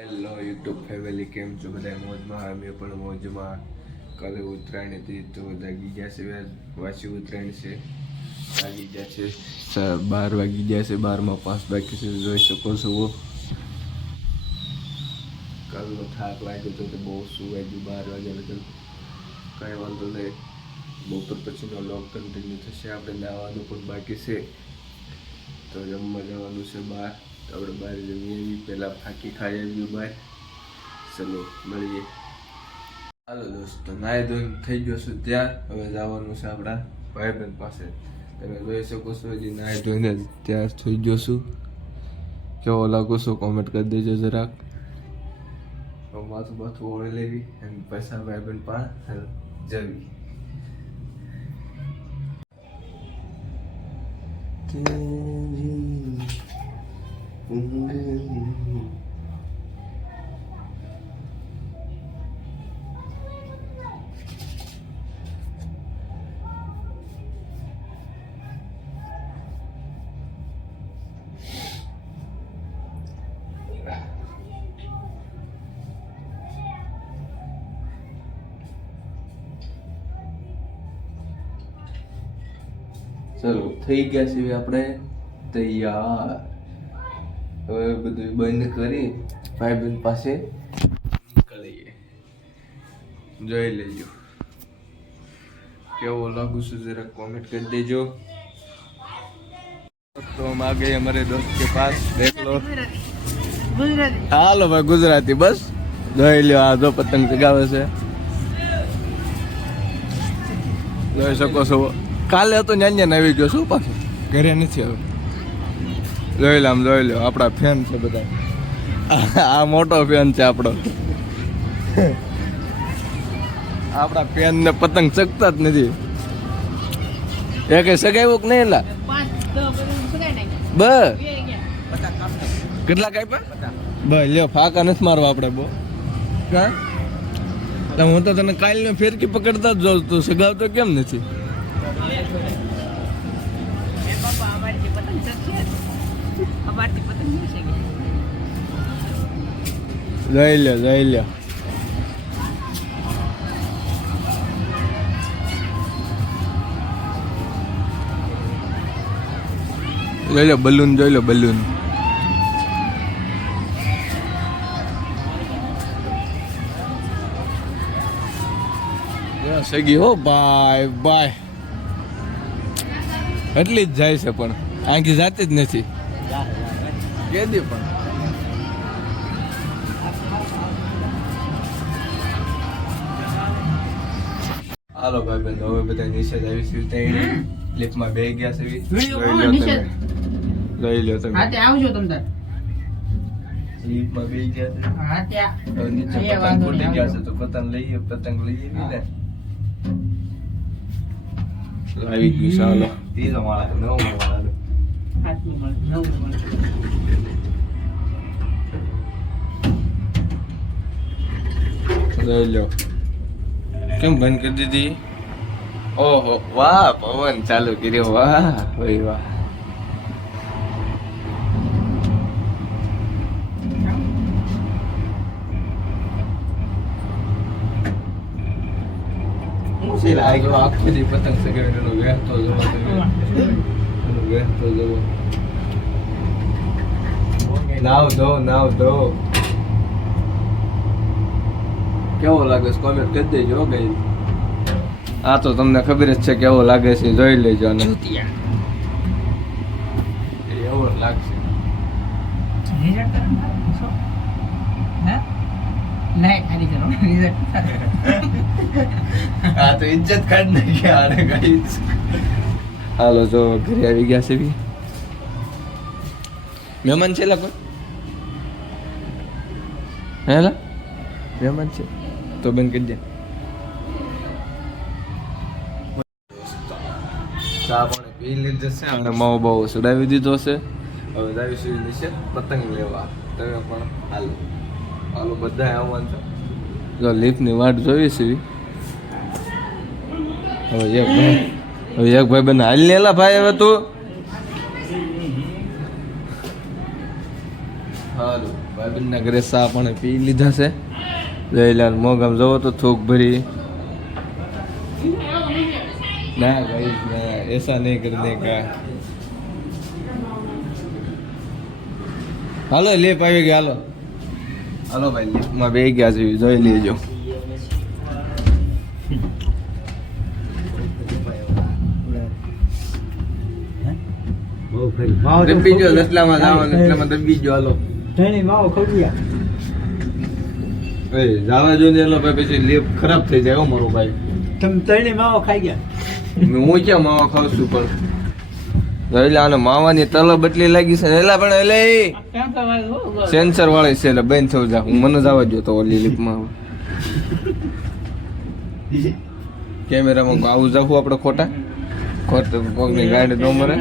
Hello YouTube family, કેમ છો બધા? મોજમાં? અમે પણ મોજમાં. કાલે ઉત્તરાયણ હતી તો જાગી ગયા છે. વાસી ઉત્તરાયણ છે. જાગી ગયા છે. 12 વાગી ગયા છે. 12 માં 5 બાકી છે. જોઈ શકો છો. કાલનો થાક લાગ્યો તો બહુ સુવાઈ ગયું 12 વાગ્યા લગન. કાંઈ વાંધો નહીં, બપોર પછીનો લોક કન્ટિન્યુ થશે. આપણે નાવાનું પણ બાકી છે તો જમવા જવાનું છે બહાર. તો આપણે બહાર જમીએ એવી પહેલાં ફાંકી ખાઈ આવ્યું બહાર. ચલો મળીએ. હાલો દોસ્તો, નાહી ધોઈને થઈ ગયો છું ત્યાં. હવે જવાનું છે આપણા ભાઈબંધ પાસે. તમે જોઈ શકો છો, હજી નાહી ધોઈને ત્યાં થઈ ગયો છું. કેવો લાગુ છું કોમેન્ટ કરી દેજો જરાક. માથું બાથું ઓળી લેવી અને પૈસા ભાઈબંધ પાસે જવી. ચલો થઈ ગયા છે આપણે તૈયાર. હવે બધું બંધ કરી ભાઈબંધ પાસે નીકળીએ. જોઈ લેજો કેવો લાગુ છું, જરા કોમેન્ટ કરી દેજો. તો हम आ गए हमारे दोस्त के पास. देख लो. હાલો ભાઈ, ગુજરાતી બસ. જોઈ લો, આ જો પતંગ ચગાવે છે. જોઈ શકો છો. કાલે હતો ન્યાન્યા આવી ગયો છું, પાછું ઘરે નથી હવે. જોઈ લો, આમ જોઈ લો, આપણા ફેન છે બધા. આ મોટો ફેન છે આપણો. આપણા ફેન ને પતંગ ચગતા જ નથી. એ કઈ સગાવ્યું કે નહીં? એલા કેટલા કાપ્યા? બસ લ્યો, ફાકા નથી મારવા આપણે બહુ. હું તો તને કાલનો ફેરકી પકડતા જ જોઉં, તું સગાવતો કેમ નથી? જોઈ લો, જોઈ લો. જોઈ લો બલૂન, જોઈ લો બલૂન. સગી હો બાય બાય. એટલી જ જાય છે પણ આંખી જાતી જ નથી. કેદી પણ હાલો ભાઈ બંધ, હવે બધા નીચે જ આવીશું. ત્યાં લિફ્ટમાં બે ગયા છે. લઈ લો તમે. આવજો તમે. લિફ્ટમાં બે ગયા છે. હવે નીચે પતંગ ફૂટી ગયા છે તો પતંગ લઈએ ને. આવી ગયું. ચાલો ત્રીજો માળા, નવમો માળા. લઈ લો. કેમ બંધ કરી દીધી? ઓહો વાહ, પવન ચાલુ કર્યો. વાહ ભાઈ વાહ. આખો દી પતંગ સગાડેલો વહેતો જવો. નાવ દો. કેવો લાગે છે કોમેન્ટ કરી દેજો. ગઈ આ તો તમને ખબર જ છે કેવો લાગે છે. જોઈ લેજો. અને એવો લાગશે. હા તો ઇજ્જત કાઢ નાખી. હાલો જો ઘરે આવી ગયા છે. મહેમાન છે કોઈ? હેલા મહેમાન છે તો બંધ કરી દે. ચા પાણી પી લીધે છે અને માવો બાવો સુડાવી દીધો છે. હવે જાવીશું નીચે પતંગ લેવા. તમે પણ હાલો બધા આવવાનું છે. જો લિફ્ટની વાટ જોઈ છે. હવે એક ભાઈ બને હાલ નેલા ભાઈ. હવે તું હાલો ભાઈબંધના ઘરે સા પણ પી લીધા છે. જયલાલ મોગામ જવો તો થોક ભરી. ના ભાઈ ના એસા નહીં કરને કા. હાલો લેપ આવી ગયા હાલો. હાલો ભાઈ લેપમાં બે ગયા છે જોઈ લેજો. દબી જો એટલામાં જવાનું એટલામાં દબી જો હાલો. જાવા જો ને એટલે પછી લેપ ખરાબ થઈ જાય મારો ભાઈ. તમે તળે માવો ખાઈ ગયા? હું ક્યાં માવા ખાવ છું પણ એટલે આને માવાની તલબ એટલી લાગી છે એલા પણ એટલે સેન્સર વાળી છે એટલે બંધ થવું જા. હું મને જવા જો તો ઓલી લીપમાં કેમેરામાં આવું જાવું આપણે ખોટા કોકની ગાડી ન મરે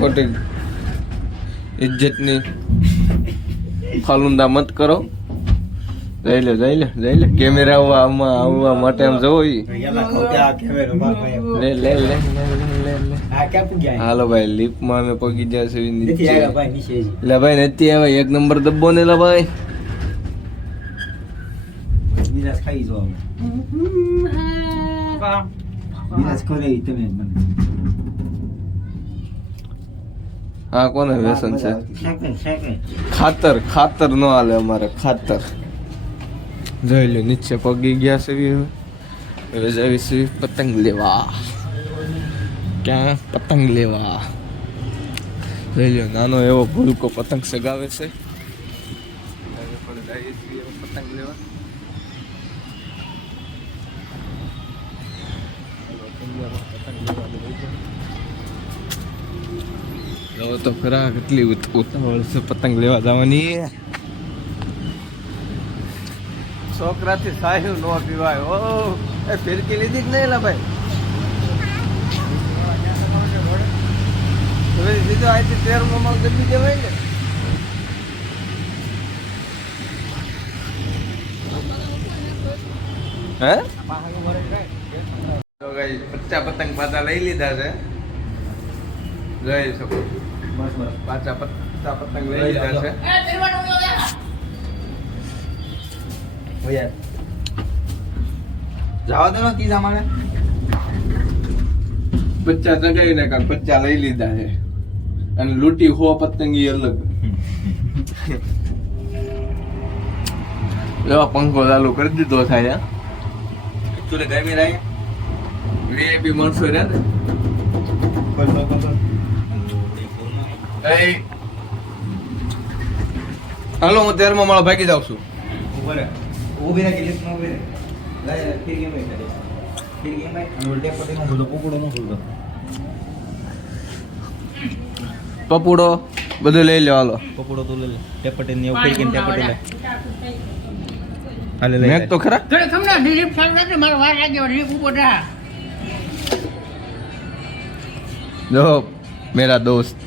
ખોટી ઇજ્જતની ફાલુંદા મત કરો. જઈ લે કેમેરા આવવા માટે આમ જવો હાલો ભાઈ લીપમાં અમે પગી જાય છે એટલે ભાઈ નથી આવે એક નંબર દબ્બો ને લા ભાઈ. ખાઈ જો હા કોને વ્યસન છે? ખાતર ન હાલે અમારે ખાતર. જોઈ લો નીચે પગી ગયા છે હવે જઈશું પતંગ લેવા. ક્યાં પતંગ લેવા? જોઈ લો નાનો એવો ભૂલકો પતંગ સગાવે છે. પતંગ લેવા તો ખરા કેટલી ઉતાવળ છે પતંગ લેવા જવાની. છોકરાથી સાહેબ નો પીવાય. ઓ એ ફિરકી લીધી કે નહીં લા ભાઈ? હવે લીધો અહીંથી 13 માં દબી દેવાય ને. હે તો ગાઈસ 50 પતંગ પાછા લઈ લીધા છે. જોઈ શકો પાછા 50 પતંગ લઈ લીધા છે. જવા દો કી સામાને 50 ચગાવીને કાં 50 લઈ લીધા છે અને લૂંટી હો પતંગી અલગ. એવા પંખો ચાલુ કરી દીધો થાય. તું ગરમી રહે વીઆઈપી માણસો રહે ને. હાલો હું 13 માળા ભાગી જાઉં છું. ઉભી રાખી લિફ્ટમાં ઉભી રહે. લાય ખીડકી માં બેઠા. ખીડકી માં ઉલટે પટેમાં બોલો પકડો ન બોલો. પપુડો બધું લઈ લો હાલો. પકડો તો લઈ લે. ટેપટે ને એવું ખીડકી ને ટેપટે લે. હાલે લે. મેક તો ખરા. ઘરે ખમના લિફ્ટ ચાલુ રાખે મારો વાર લાગ્યો લિફ્ટ ઉપર જા. જો મેરા દોસ્ત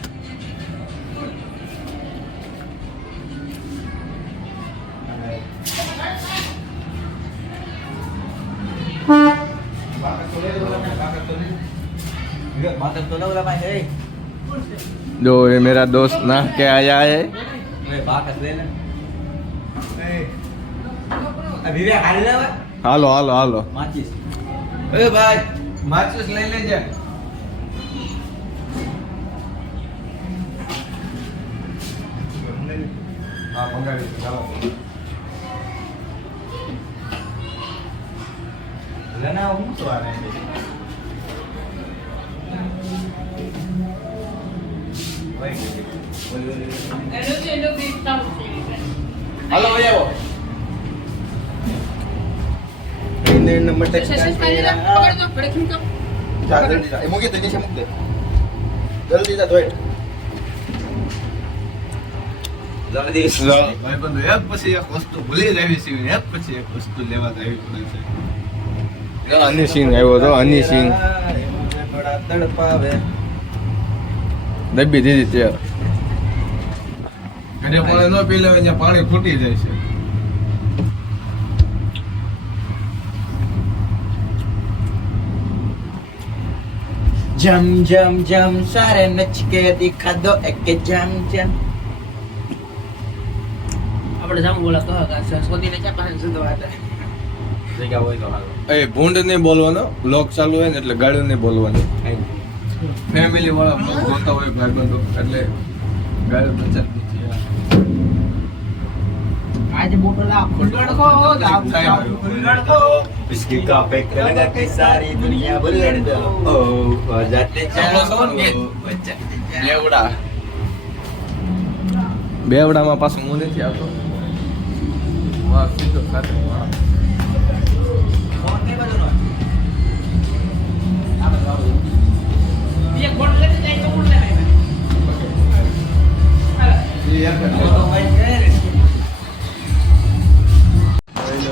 बात तो लग रहा है जो ये मेरा दोस्त ना के आया है. मैं बात ले ले अभी वे हाल ले હાલો હાલો હાલો. माचिस એ ભાઈ માચિસ લઈ લેજે. હા મંગાવી ચાલો. लेना हूं तो आ रहे हैं હાલો ભાઈ આવો. इन नंबर तक જા જલ્દી જા. એ મૂકી દે નીચે મૂક દે. જલ્દી જા ધોઈ. जल्दी ભાઈ બંધુ એક પછી એક વસ્તુ ભૂલી જાવી છે એક પછી એક વસ્તુ લેવા જાવી પડે છે. હની સિંગ આવ્યો તો હની સિંગ थोड़ा तड़पावे દબી દીધી તે ઘરે પાણી ન પી લેવાય ત્યાં પાણી ખૂટી જાય છે. जम जम जम सारे नच के दिखा दो एक जम जम આપણે જામ બોલા તો શોધીને ક્યાં પાસે સીધો હતા જગ્યા હોય તો હાલો. એ ભૂંડ નહીં બોલવાનો, બ્લોગ ચાલુ હોય ને એટલે ગાળ્યું નહીં બોલવાનું. ફેમિલી વાળા બ્લોગ જોતા હોય ભાઈબંધો એટલે ગાળ્યું બચાવી દીધી. आज बोटला फुलगड़ को फुलगड़ को इसकी का पैक लगा के सारी दुनिया बुलगड़ दो ओ जाते चालो બેવડા બેવડામાં પાછું હું નથી આવતો. વાહ સીધો સાથે વાહ. ये बोट लेते जाए तो बोट ले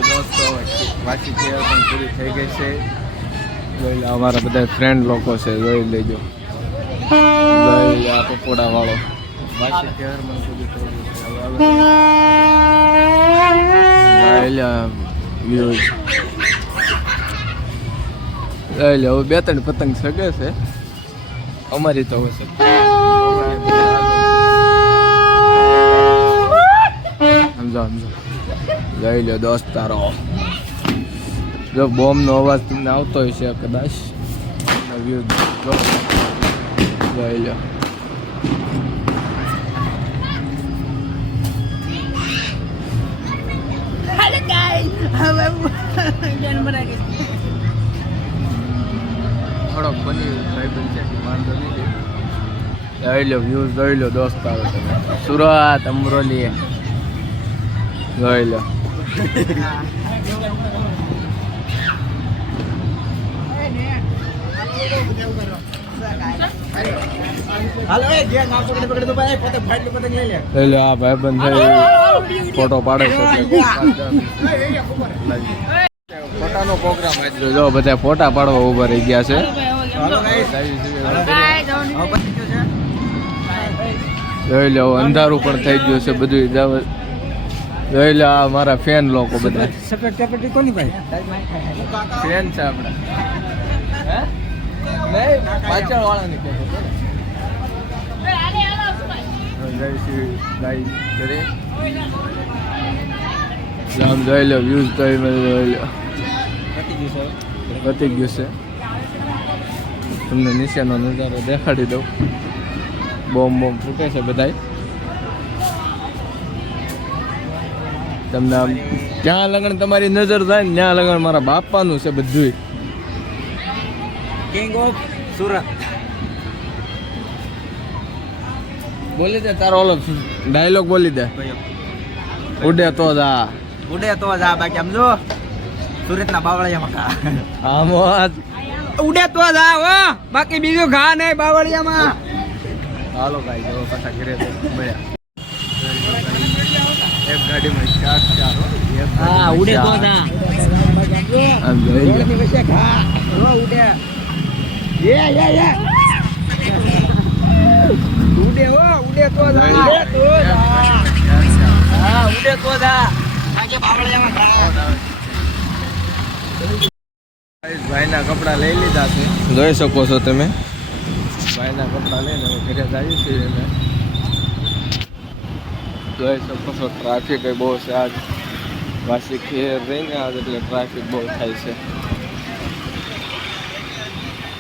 દોસ્તો વાંચી તૈયાર પણ પૂરી થઈ ગઈ છે. જોઈ લો અમારા બધા ફ્રેન્ડ લોકો છે, જોઈ લેજો. જોઈ લો આ પકોડા વાળો વાંચી તૈયાર પણ પૂરી થઈ ગઈ છે. જોઈ લો વ્યૂઝ. જોઈ લો હવે 2-3 પતંગ સગે છે અમારી તો હવે સમજો સમજો. લઈ લો દોસ્તારો. જો બોમ્બનો અવાજ તમને આવતો હોય છે કદાચ. વ્યૂ લઈ લો. हेलो गाइस हम जानवर आ गए થોડોક બની ભાઈબંધ છે વાંધો નહીં. લઈ લો વ્યૂઝ લઈ લો દોસ્તારો. તમે સુરત અમરોલી લઈ લો. હાલો એ જે ના પકડે તો ભાઈ પોતે ફાટલી પતંગ લઈ લે. લઈ લો આ ભાઈબંધ છે ફોટો પાડે છે. ફોટાનો પ્રોગ્રામ આટલો. જો બધા ફોટા પાડવા ઉભા રહી ગયા છે. જોઈ લો અંધારું પણ થઈ ગયું છે બધું. જોઈ લો આ મારા ફેન લોકો બધા. સફેદ ટેપટી કોની ભાઈ? ફેન છે આપણા. હે નહીં પાછળ વાળાની કહે જય શ્રી ગાય કરે. આમ જોઈ લો વ્યૂઝ તો જોઈ લો પતી ગયું છે. તમને નીચેનો નજારો દેખાડી દઉં. બોમ્બ ફૂટે છે બધાય. તમને આમ જ્યાં લગન તમારી નજર જાય ને ત્યાં લગન મારા બાપાનું છે બધું. King of Surat. બોલી દે તારો ઓલો ડાયલોગ બોલી દે. ઉડે તો જા. ઉડે તો જા બાકી સમજો સુરતના બાવળિયામાં ખા. આમ આજ ઉડે તો જા હો બાકી બીજું ઘા નહીં બાવળિયામાં. હાલો ભાઈ જવો પાછા ઘરે મળ્યા. એક ગાડીમાં 4 હો. हां उड़े तो था આમ જોઈ લો. વચ્ચે ઘા હો ઉડે. યે ઉડે હો ઉડે તો જા. ઉડે તો જા. હા ઉડે તો જા બાકી બાવળિયામાં ખા. ભાઈના કપડા લઈ લીધા છે. જોઈ શકો છો તમે. ભાઈના કપડા લઈને હવે ઘરે જઈએ છીએ અમે. જોઈ શકો છો ટ્રાફિક બહુ છે આજ. વાસી ખેર રહીને આજ એટલે ટ્રાફિક બહુ થાય છે.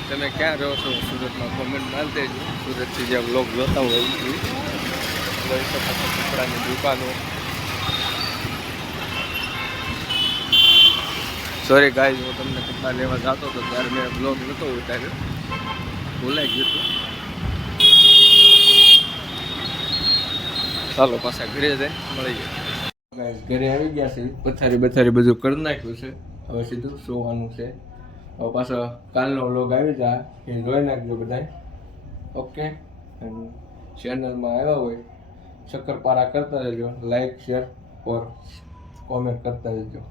તમે ક્યાં રહો છો સુરતમાં કોમેન્ટ મારી દેજો. સુરતથી જે બ્લોગ જોતા હોય એ જોઈ શકો છો કપડાની દુકાનો. સોરી ગાઈઝ હું તમને કપડા લેવા જતો હતો ત્યારે મેં બ્લોગ નહોતો ઉતાર્યો. ભૂલાઈ ગયું હતું. ચાલો પાછા ઘરે જાય મળી જાય. ઘરે આવી ગયા છે. પથારી બધું કરી નાખ્યું છે. હવે સીધું સોવાનું છે. હવે પાછો કાલનો વ્લોગ આવી જાય એ જોઈ નાખજો બધાય. ઓકે ચેનલમાં આવ્યા હોય શક્કરપારા કરતા રહેજો. લાઈક શેર ઓર કોમેન્ટ કરતા રહેજો.